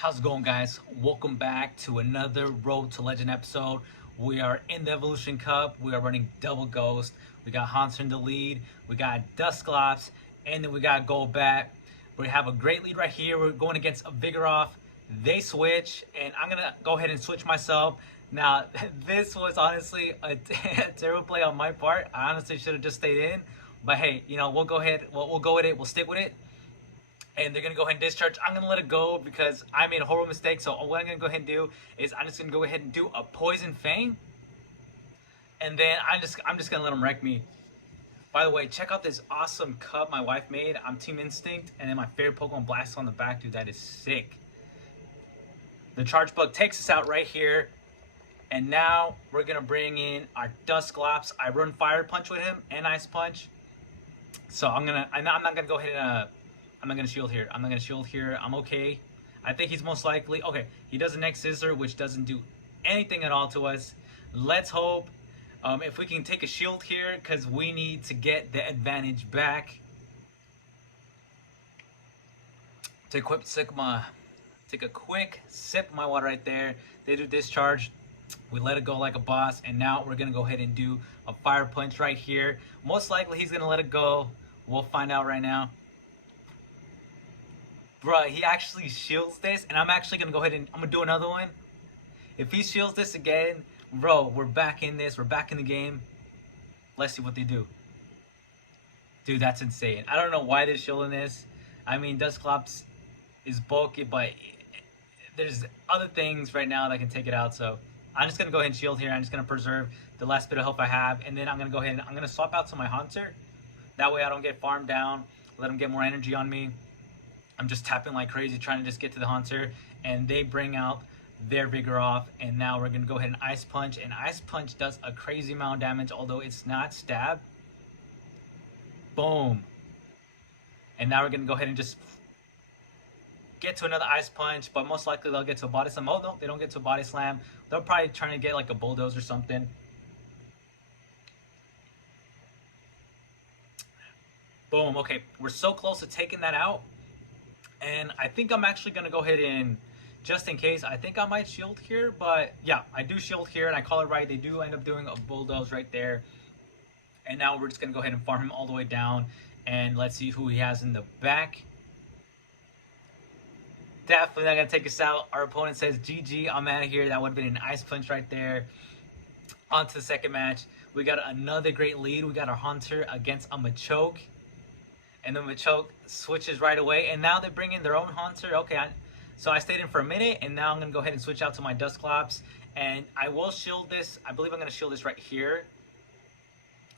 How's it going, guys? Welcome back to another Road to Legend episode. We are in the Evolution Cup. We are running double ghost. We got Hanser in the lead. We got Dusclops, and then we got Golbat. We have a great lead right here. We're going against a Vigoroth. They switch, and I'm gonna go ahead and switch myself. Now, this was honestly a terrible play on my part. I honestly should have just stayed in, but hey, we'll go ahead. We'll go with it. We'll stick with it, and they're gonna go ahead and discharge. I'm gonna let it go because I made a horrible mistake. So what I'm gonna go ahead and do is I'm just gonna go ahead and do a Poison Fang, and then I'm just gonna let them wreck me. By the way, check out this awesome cup my wife made. I'm Team Instinct, and then my favorite Pokemon Blast on the back, dude. That is sick. The Charge Bug takes us out right here, and now we're gonna bring in our Dusclops. I run Fire Punch with him and Ice Punch. So I'm not gonna go ahead and I'm not gonna shield here. I'm not gonna shield here. I'm okay. I think he's most likely okay. He does a next scissor, which doesn't do anything at all to us. Let's hope if we can take a shield here, because we need to get the advantage back. Take a quick sip of my water right there. They do discharge. We let it go like a boss, and now we're gonna go ahead and do a Fire Punch right here. Most likely he's gonna let it go. We'll find out right now. Bruh, he actually shields this, and I'm actually gonna go ahead and I'm gonna do another one. If he shields this again, bro, we're back in this. We're back in the game. Let's see what they do. Dude, that's insane. I don't know why they're shielding this. I mean, Dusclops is bulky, but there's other things right now that can take it out. So I'm just gonna go ahead and shield here. I'm just gonna preserve the last bit of health I have, and then I'm gonna go ahead and I'm gonna swap out to my Haunter. That way I don't get farmed down. Let him get more energy on me. I'm just tapping like crazy, trying to just get to the Haunter, and they bring out their Vigoroth, and now we're gonna go ahead and Ice Punch, and Ice Punch does a crazy amount of damage, although it's not stab. Boom. And now we're gonna go ahead and just get to another Ice Punch, but most likely they'll get to a Body Slam. Oh no, they don't get to a Body Slam. They're probably trying to get like a Bulldoze or something. Boom. Okay, we're so close to taking that out. And I think I'm actually going to go ahead and, just in case, I think I might shield here. But yeah, I do shield here, and I call it right. They do end up doing a Bulldoze right there. And now we're just going to go ahead and farm him all the way down. And let's see who he has in the back. Definitely not going to take us out. Our opponent says, GG, I'm out of here. That would have been an Ice Punch right there. On to the second match. We got another great lead. We got our Haunter against a Machoke. And then Machoke switches right away, and now they bring in their own Haunter. Okay, so I stayed in for a minute, and now I'm going to go ahead and switch out to my Dusclops, and I will shield this. I believe I'm going to shield this right here,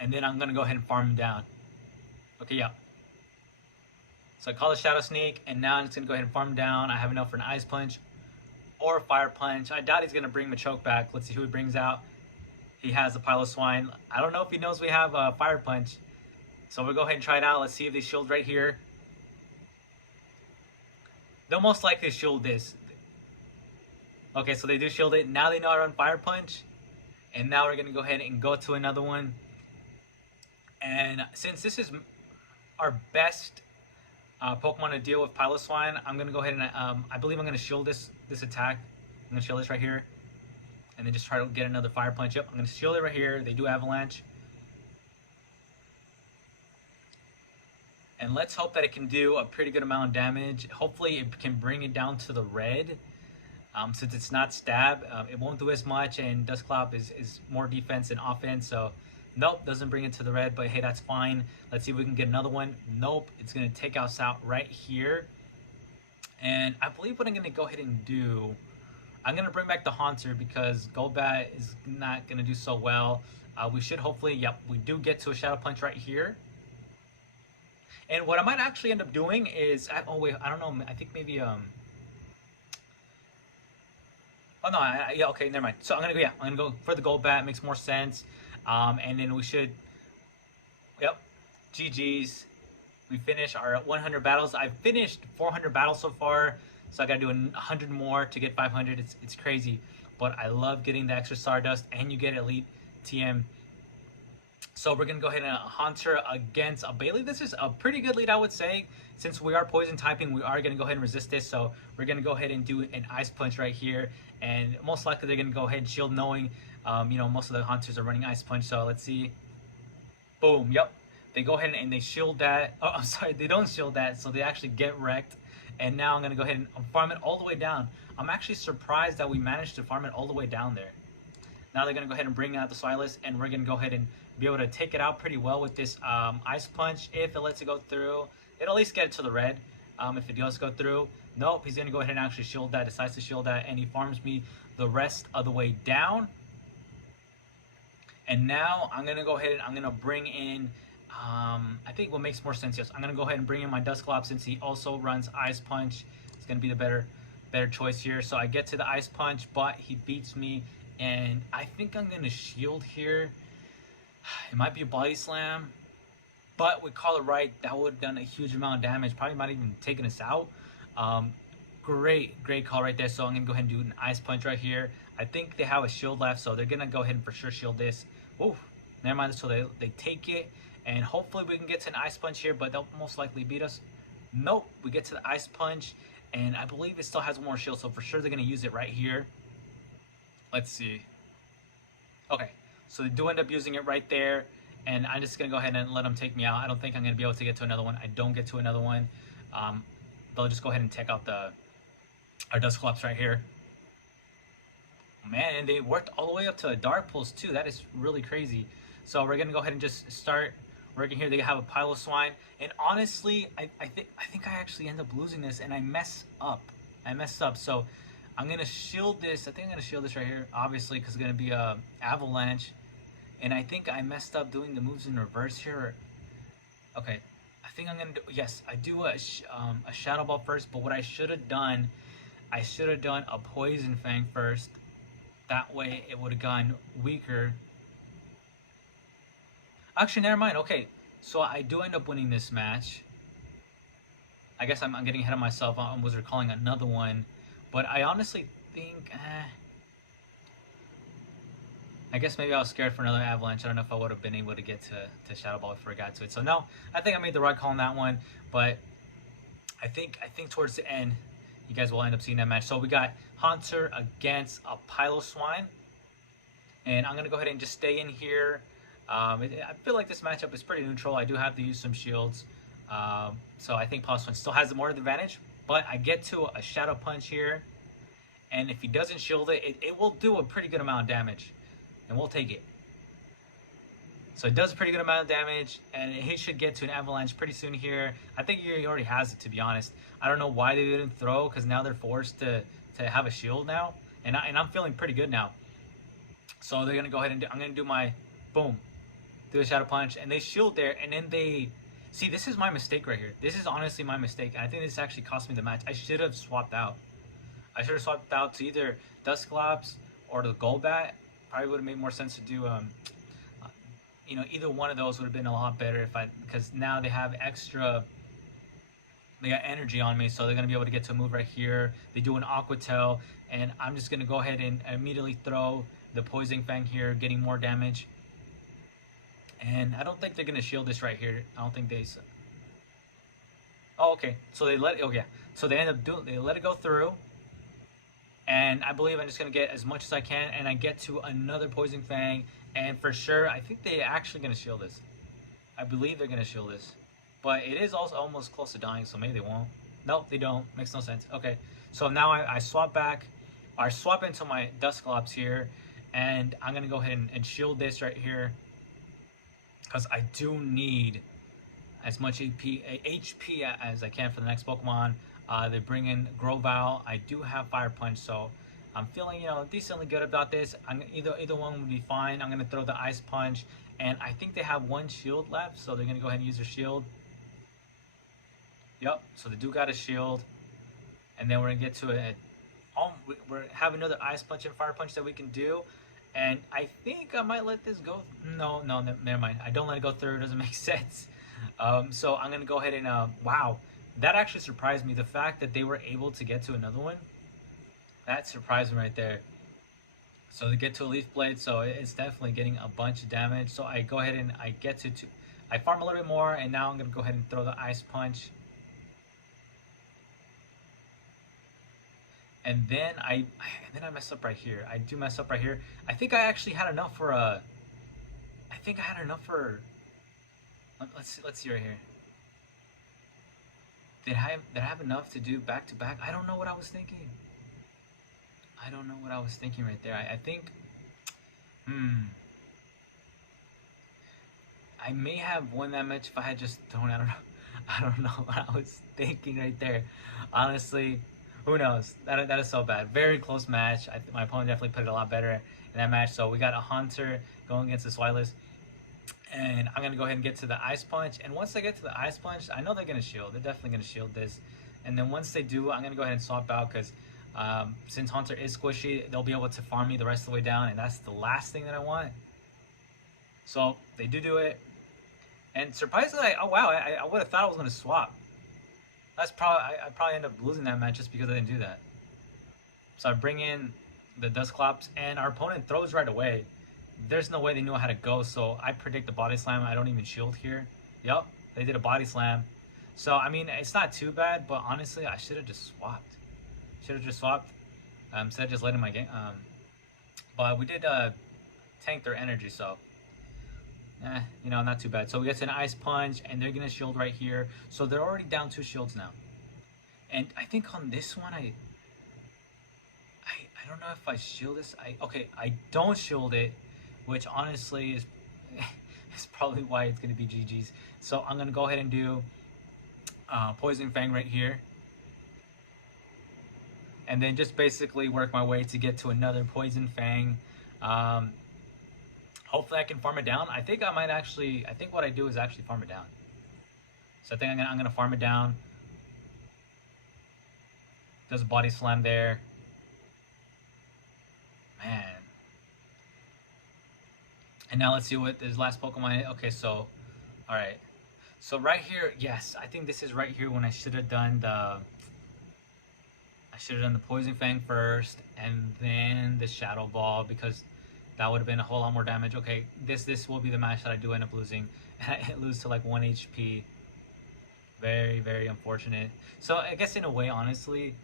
and then I'm going to go ahead and farm him down. Okay, yeah. So I call the Shadow Sneak, and now I'm just going to go ahead and farm him down. I have enough for an Ice Punch or a Fire Punch. I doubt he's going to bring Machoke back. Let's see who he brings out. He has a Piloswine. I don't know if he knows we have a Fire Punch. So we'll go ahead and try it out. Let's see if they shield right here. They'll most likely shield this. Okay, so they do shield it. Now they know I run Fire Punch. And now we're going to go ahead and go to another one. And since this is our best Pokemon to deal with Piloswine, I'm going to go ahead and I believe I'm going to shield this attack. I'm going to shield this right here. And then just try to get another Fire Punch up. I'm going to shield it right here. They do Avalanche. And let's hope that it can do a pretty good amount of damage. Hopefully it can bring it down to the red. Since it's not stab, it won't do as much. And Dusclops is more defense than offense. So, nope, doesn't bring it to the red. But hey, that's fine. Let's see if we can get another one. Nope, it's going to take us out right here. And I believe what I'm going to go ahead and do, I'm going to bring back the Haunter because Golbat is not going to do so well. We should hopefully, yep, we do get to a Shadow Punch right here. And what I might actually end up doing is, oh wait, I don't know. I think maybe oh no, yeah, okay, never mind. So I'm gonna go for the Golbat. Makes more sense. And then we should, yep, GG's. We finish our 100 battles. I've finished 400 battles so far, so I gotta do 100 more to get 500. It's crazy, but I love getting the extra Stardust, and you get Elite TM. So we're gonna go ahead and Haunter against a Bailey. This is a pretty good lead, I would say. Since we are poison typing, we are gonna go ahead and resist this. So we're gonna go ahead and do an Ice Punch right here, and most likely they're gonna go ahead and shield, knowing most of the Haunters are running Ice Punch. So let's see. Boom. Yep. They go ahead and they shield that. Oh, I'm sorry, they don't shield that, so they actually get wrecked. And now I'm gonna go ahead and farm it all the way down. I'm actually surprised that we managed to farm it all the way down there. Now they're gonna go ahead and bring out the Silas, and we're gonna go ahead and be able to take it out pretty well with this Ice Punch. If it lets it go through, it'll at least get it to the red. If it does go through, nope, he's gonna go ahead and actually shield that, decides to shield that, and he farms me the rest of the way down. And now I'm gonna go ahead and I'm gonna bring in, I think what makes more sense, yes, I'm gonna go ahead and bring in my Dusclops since he also runs Ice Punch. It's gonna be the better choice here. So I get to the Ice Punch, but he beats me, and I think I'm gonna shield here. It might be a Body Slam, but we call it right. That would have done a huge amount of damage. Probably might even taken us out. Great call right there. So I'm gonna go ahead and do an Ice Punch right here. I think they have a shield left, so they're gonna go ahead and for sure shield this. Oh, never mind. So they take it, and hopefully we can get to an Ice Punch here, but they'll most likely beat us. Nope, we get to the Ice Punch, and I believe it still has one more shield, so for sure they're gonna use it right here. Let's see. Okay, so they do end up using it right there, and I'm just gonna go ahead and let them take me out. I don't think I'm gonna be able to get to another one. I don't get to another one. They'll just go ahead and take out our Dusclops right here. Man, and they worked all the way up to a Dark Pulse too. That is really crazy. So we're gonna go ahead and just start working here. They have a Piloswine, and honestly, I think I actually end up losing this, and I messed up. So I'm gonna shield this. I think I'm gonna shield this right here, obviously, because it's gonna be a Avalanche, and I think I messed up doing the moves in reverse here. Okay, I think I'm gonna do, yes, I do a Shadow Ball first, but what I should have done, I should have done a Poison Fang first. That way it would have gone weaker. Actually, never mind. Okay, so I do end up winning this match. I guess I'm getting ahead of myself. I was recalling another one, but I honestly think, I guess maybe I was scared for another Avalanche. I don't know if I would have been able to get to Shadow Ball before I got to it. So no, I think I made the right call on that one. But I think towards the end, you guys will end up seeing that match. So we got Haunter against a Piloswine, and I'm gonna go ahead and just stay in here. I feel like this matchup is pretty neutral. I do have to use some shields, so I think Piloswine still has the more advantage. But I get to a Shadow Punch here, and if he doesn't shield it, it will do a pretty good amount of damage, and we'll take it. So it does a pretty good amount of damage, and he should get to an Avalanche pretty soon here. I think he already has it, to be honest. I don't know why they didn't throw, because now they're forced to have a shield now, and I'm feeling pretty good now. So they're gonna go ahead and I'm gonna do my boom, do a Shadow Punch, and they shield there, and then they see. This is my mistake right here. This is honestly my mistake, and I think this actually cost me the match. I should have swapped out. I should have swapped out to either Dusclops or the Golbat. Probably would have made more sense to do either one of those would have been a lot better because now they have extra. They got energy on me, so they're gonna be able to get to a move right here. They do an Aqua Tail, and I'm just gonna go ahead and immediately throw the Poison Fang here, getting more damage. And I don't think they're gonna shield this right here. I don't think they. Oh, okay. So they let it. Oh yeah. So they end up they let it go through. And I believe I'm just gonna get as much as I can, and I get to another Poison Fang, and for sure, I think they're actually gonna shield this. I believe they're gonna shield this, but it is also almost close to dying, so maybe they won't. Nope, they don't. Makes no sense. Okay, so now I swap back. I swap into my Dusclops here, and I'm gonna go ahead and shield this right here, because I do need as much HP as I can for the next Pokemon. They bring in Grovyle. I do have Fire Punch, so I'm feeling decently good about this. Either one would be fine. I'm gonna throw the Ice Punch, and I think they have one shield left, so they're gonna go ahead and use their shield. Yep. So they do got a shield, and then we're gonna get to it. We have another Ice Punch and Fire Punch that we can do, and I think I might let this go. No, never mind. I don't let it go through. It doesn't make sense. So I'm gonna go ahead and wow. That actually surprised me. The fact that they were able to get to another one, that surprised me right there. So to get to a Leaf Blade, so it's definitely getting a bunch of damage. So I go ahead and I get to I farm a little bit more, and now I'm gonna go ahead and throw the Ice Punch. And then I mess up right here. I do mess up right here. I think I actually had enough for a. I think I had enough for. Let's see right here. Did I have enough to do back to back? I don't know what I was thinking. I don't know what I was thinking right there. I think. I may have won that match if I had just thrown. I don't know. I don't know what I was thinking right there. Honestly, who knows? That is so bad. Very close match. My opponent definitely put it a lot better in that match. So we got a Haunter going against the Swilus. And I'm going to go ahead and get to the Ice Punch. And once I get to the Ice Punch, I know they're going to shield. They're definitely going to shield this. And then once they do, I'm going to go ahead and swap out because since Haunter is squishy, they'll be able to farm me the rest of the way down. And that's the last thing that I want. So they do it. And surprisingly, oh wow, I would have thought I was going to swap. That's probably I probably end up losing that match just because I didn't do that. So I bring in the Dusclops, and our opponent throws right away. There's no way they knew how to go, so I predict the body slam. I don't even shield here. Yep, they did a body slam. So I mean, it's not too bad, but honestly, I should have just swapped. Instead of just letting my game. But we did tank their energy, so. You know, not too bad. So we get to an Ice Punch, and they're gonna shield right here. So they're already down 2 shields now. And I think on this one, I don't know if I shield this. I don't shield it, which honestly is is probably why it's gonna be GG's. So I'm gonna go ahead and do Poison Fang right here, and then just basically work my way to get to another Poison Fang. Hopefully I can farm it down. I think I might actually. I think what I do is actually farm it down. So I think I'm gonna farm it down. Does a body slam there. Man. And now let's see what this last Pokemon is. Okay, so alright. So right here, yes, I think this is right here when I should have done the Poison Fang first and then the Shadow Ball, because that would have been a whole lot more damage. Okay, this will be the match that I do end up losing. And I lose to like 1 HP. Very, very unfortunate. So I guess in a way, honestly,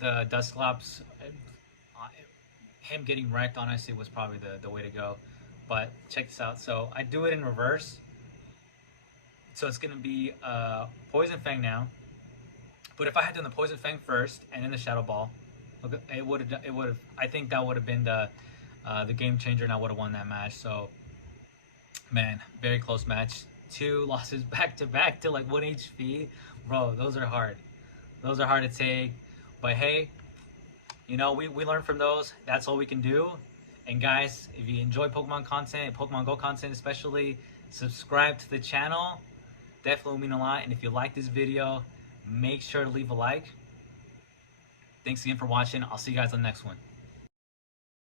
the Dusclops, him getting wrecked, honestly, was probably the way to go. But check this out. So I do it in reverse. So it's going to be Poison Fang now. But if I had done the Poison Fang first and then the Shadow Ball, it would have. I think that would have been the game changer, and I would have won that match. So, man, very close match. 2 losses back to back to like 1 HP. Bro, those are hard. Those are hard to take. But hey, you know, we learn from those. That's all we can do. And guys, if you enjoy Pokemon content, Pokemon Go content especially, subscribe to the channel. Definitely will mean a lot. And if you like this video, make sure to leave a like. Thanks again for watching. I'll see you guys on the next one.